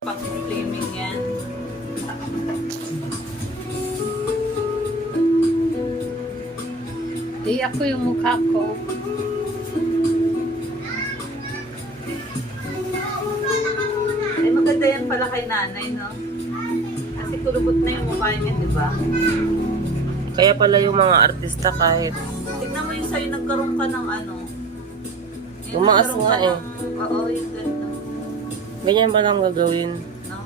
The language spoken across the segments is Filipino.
Pang-flaming yan. Di ako yung mukha ko. Eh, maganda yan pala kay nanay, no? Kasi kulubot na yung mukha niya, di ba? Kaya pala yung mga artista kahit Tignan mo yung sa'yo, nagkaroon ka ng ano. Yung tumaas nagkaroon nga ka eh. Oo, yung ganito. Ganyan pa lang gagawin. No?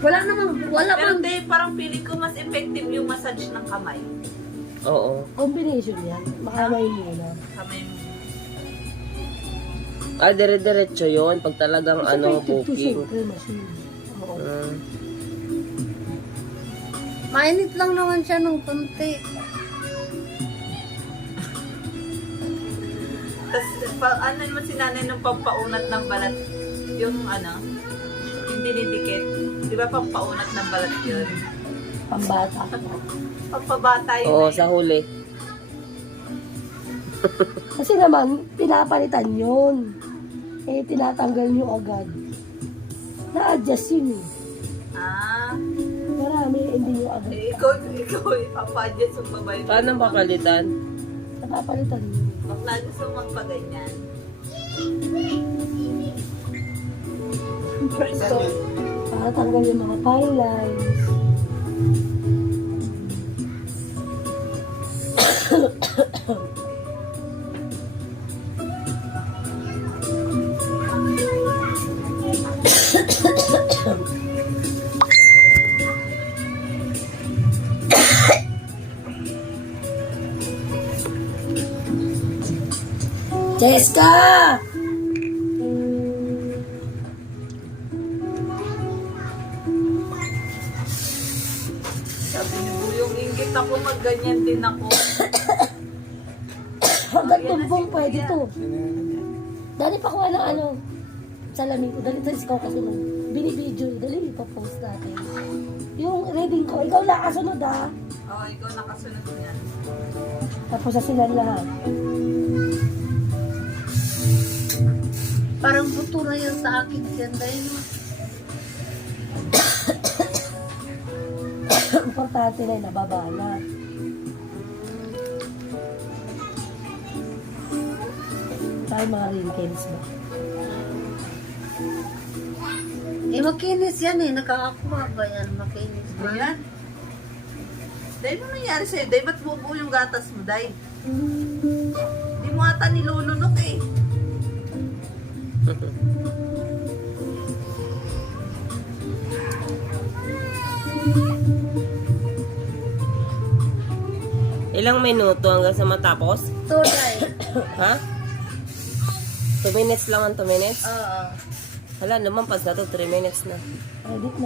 Wala namang, wala Pero bang hindi, parang feeling ko mas effective yung massage ng kamay. Oo. Combination yan. Makamay muna. Kamay mo. Ah, dire-diretso yun. Pag talagang ano, booking. Machine. Oo. mainit lang naman siya ng konti. Tapos, ano naman si nanay ng pampaunat ng balat? Yung ano, yung dinidikit. Di ba pampaunat ng balat yun? Pambata. Pampabata yun. Oo, eh. sa huli. Kasi naman, pinapalitan yun. Eh, tinatanggal nyo agad. Na-adjust yun eh. Ah, Marami, hindi nyo agad. eh, ikaw, ipapa-adjust yung babae. Paano papalitan? Napapalitan nyo. Bakla gusto magpaganyan. So, para tanggal yung mga fine lines. Jessica! Sabi niyo, yung inggit ako, magganyan din ako. Hanggang tumbong pwede to. Dali pa kuha ng ano, salamin ko. Dali sa ikaw kasunod. Binibidyo. Dali ipapost natin. Yung reading ko, ikaw na kasunod ha. Oo, ikaw nakasunod niyan. Tapos sa sila lahat. Parang buto na yan sa akin yan dahil Importante na yung nababala. Tayo mga wrinkles ba? eh makinis yan eh, nakakakuha ba yan, makinis ba yan? Ayan. Dahil mo nangyari sa'yo, Day, ba't buo yung gatas mo, Day? Hindi mo ata nilulunok eh. Ilang minuto hanggang sa matapos? Tulay. Ha? 2 minutes lang ang 2 minutes? Oo. Hala naman, pas na to, 3 minutes na. Edit na.